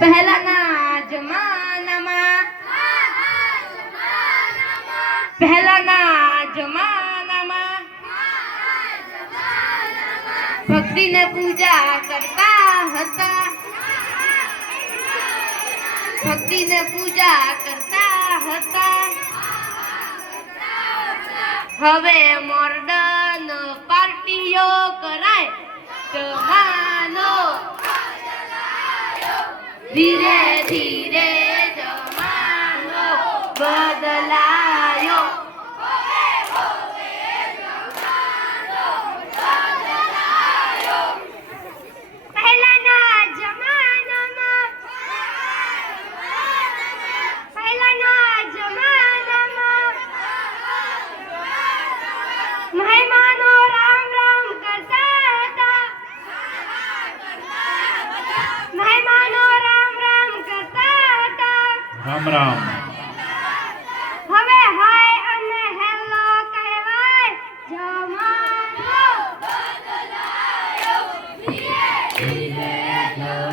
પહેલાના જમાનામાં પહેલાના જમાનામાં ભક્તિને પૂજા કરતા હતા. ભક્તિને પૂજા કરતા હતા. હવે મોર્ડન પાર્ટીઓ કરાય જમાનો. ધીરે ધીરે જમાનો બદલાયો પહેલાના જમાનામાં પહેલાના જમાનામાં મહેમાનો રામ રામ કરતા હતા મહેમાનો રામ રામ કરતા હતા રામ. રામ હવે હાય અને હેલો કહેવાય જમાનો.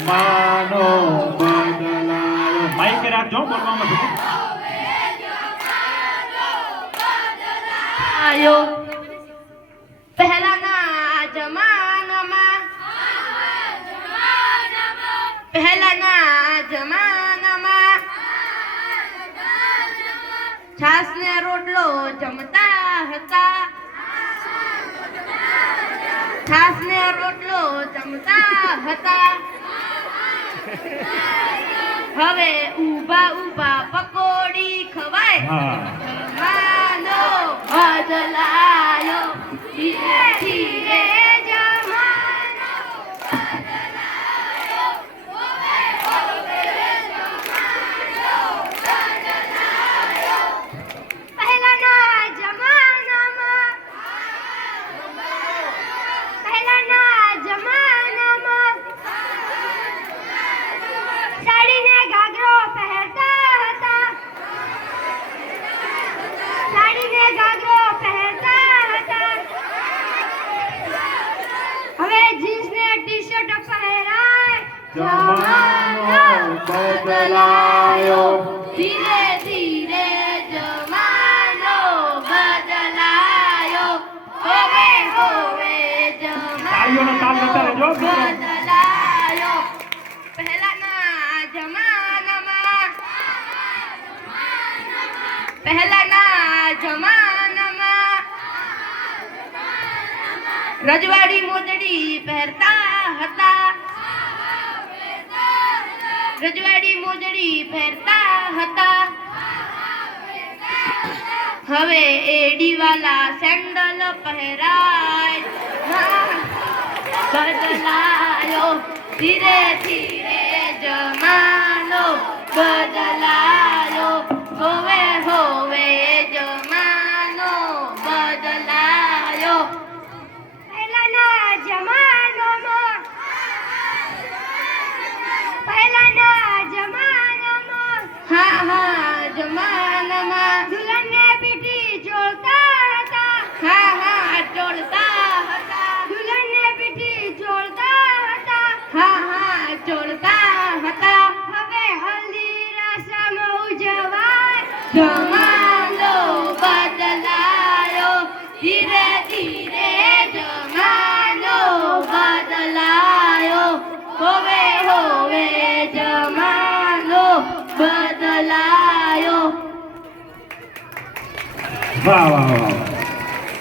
માનો બદલાયો. માઈક રાખજો બોલવામાં આયો. પહેલાના જમાનામાં પહેલાના જમાનામાં છાસ ને રોટલો જમતા હતા. છાસ ને રોટલો જમતા હતા. હવે ઊભા ઊભા પકોડી ખવાય. હા. જમાનો બદલાયો ધીરે ધીરે જમાનો પહેલાના જમાનામાં પહેલાના જમાનામાં સાડીને ઘાઘરો પહેરતા હતા સાડીને ઘાઘરો પહેરતા હતા હવે જીન્સ ને ટી-શર્ટ પહેરાય જમાનો બદલાયો ધીરે ધીરે જમાનો બદલાયો હવે હવે મિત્રો. બદલાયો પહેલાના જમાનામાં પહેલાના જમાનામાં રજવાડી મોજડી પહેરતા હતા રજવાડી મોજડી ફેરતા હતા. હવે એડીવાલા સેન્ડલ પહેરાય. બદલાયો ધીરે ધીરે જમાનો. બદલાયો જમાનો બદલાયો. ધીરે ધીરે જમાનો બદલાયો. હોવે હોવે જમાનો બદલાયો. વાહ વાહ વાહ.